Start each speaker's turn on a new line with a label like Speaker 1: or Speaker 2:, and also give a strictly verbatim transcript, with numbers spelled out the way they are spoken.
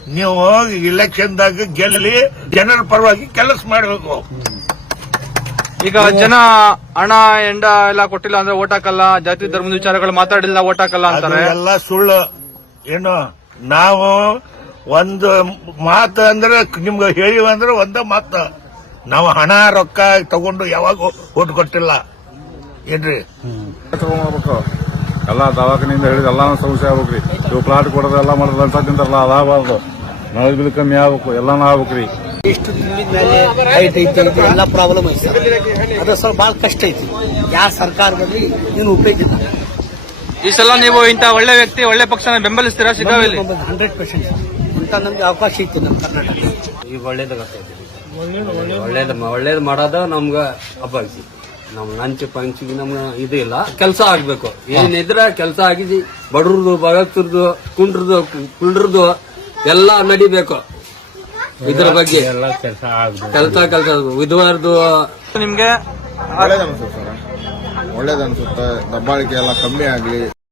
Speaker 1: ನೀವು ಇಲೆಕ್ಷನ್ದಾಗ ಗೆಲ್ಲಿ ಜನರ ಪರವಾಗಿ ಕೆಲಸ ಮಾಡಬೇಕು.
Speaker 2: ಈಗ ಜನ ಹಣ ಎಂಡ ಎಲ್ಲ ಕೊಟ್ಟಿಲ್ಲ ಅಂದ್ರೆ ಓಟ್ ಹಾಕಲ್ಲ, ಜಾತಿ ಧರ್ಮದ ವಿಚಾರಗಳು ಮಾತಾಡಿಲ್ಲ ಓಟ್ ಹಾಕಲ್ಲ ಅಂತಾರೆ.
Speaker 1: ಎಲ್ಲ ಸುಳ್ಳು. ಏನು ನಾವು ಒಂದು ಮಾತು ಅಂದ್ರೆ ನಿಮ್ಗೆ ಹೇಳಿವ ಅಂದ್ರೆ ಒಂದ ಮಾತು, ನಾವು ಹಣ ರೊಕ್ಕ ತಗೊಂಡು ಯಾವಾಗ ಓಟ್ ಕೊಟ್ಟಿಲ್ಲ ಏನ್ರಿ.
Speaker 3: ತಗೊಂಡ್ಬೇಕು ಎಲ್ಲ ದವಾಖಾನೆಯಿಂದ ಹೇಳಿದ ಎಲ್ಲ ಸಮಸ್ಯೆ ಆಗ್ಬೇಕ್ರಿ. ಇವು ಪ್ಲಾಟ್ ಕೊಡೋದು ಎಲ್ಲ ಮಾಡೋದು ಅಂತ ತಿಂತಾರಲ್ಲ ಅದಾಗಬಾರ್ದು. ಮಳೆ ಬಿಲ್ ಕಮ್ಮಿ ಆಗ್ಬೇಕು, ಎಲ್ಲಾನು ಆಗ್ಬೇಕ್ರಿ.
Speaker 4: ಎಷ್ಟು ತುಂಬಿದ ಮೇಲೆ ಹೈಟ್ ಐತಿ ಎಲ್ಲ ಪ್ರಾಬ್ಲಮ್ ಐತಿ ಸರ್. ಅದು ಸ್ವಲ್ಪ ಬಹಳ ಕಷ್ಟ ಐತಿ. ಯಾವ ಸರ್ಕಾರ ಬಂದ್ರಿ ಏನು ಉಪಯೋಗ ಇಲ್ಲ.
Speaker 2: ಈ ಸಲ ನೀವು ಇಂತ ಒಳ್ಳೆ ವ್ಯಕ್ತಿ ಒಳ್ಳೆ ಪಕ್ಷನ ಬೆಂಬಲಿಸ್ತೀರಾ ಶಿಗ್ಗಾವಿಯಲ್ಲಿ?
Speaker 4: ಹಂಡ್ರೆಡ್ ಪರ್ಸೆಂಟ್ ಅಂತ ನಮ್ಗೆ ಅವಕಾಶ ಇತ್ತು ನಮ್ಮ ಕರ್ನಾಟಕ.
Speaker 5: ಈಗ ಒಳ್ಳೇದಾಗತ್ತೈತಿ. ಒಳ್ಳೇದ್ ಒಳ್ಳೇದ್ ಮಾಡೋದ ನಮ್ಗ ಹಬ್ಬ ಐತಿ. ನಮ್ ಲಂಚ್ ಪಂಚಿಗೆ ನಮ್ಗ ಇದು ಇಲ್ಲ. ಕೆಲಸ ಆಗ್ಬೇಕು. ಏನಿದ್ರ ಕೆಲಸ ಆಗಿದಿ. ಬಡ್ರದು ಭಗತ್ತರದು ಕುಂಡ್ರದು ಕುಂಡ್ರದು ಎಲ್ಲ ನಡಿಬೇಕು. ಇದ್ರ ಬಗ್ಗೆ ಕೆಲಸ ಕೆಲಸ ವಿಧವಾರದು
Speaker 2: ನಿಮ್ಗೆ
Speaker 3: ಒಳ್ಳೇದನ್ಸುತ್ತೆ ಸರ್, ಒಳ್ಳೇದನ್ಸುತ್ತೆ. ದಬ್ಬಾಳಿಕೆ ಎಲ್ಲ ಕಮ್ಮಿ ಆಗ್ಲಿ.